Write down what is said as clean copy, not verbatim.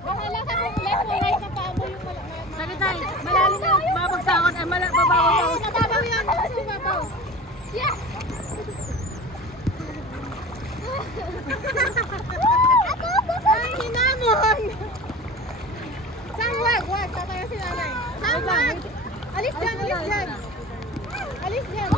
Bahala ka kung left o right na paa mo yung Sige tayo, malalim yung babagsakan, bababaw. Mababaw yan. Kasi mababaw. Yes! Ay, hinamon! Saan wag? Wag, tatayo si nanay. Saan wag? Alis dyan, alis dyan. Alis dyan.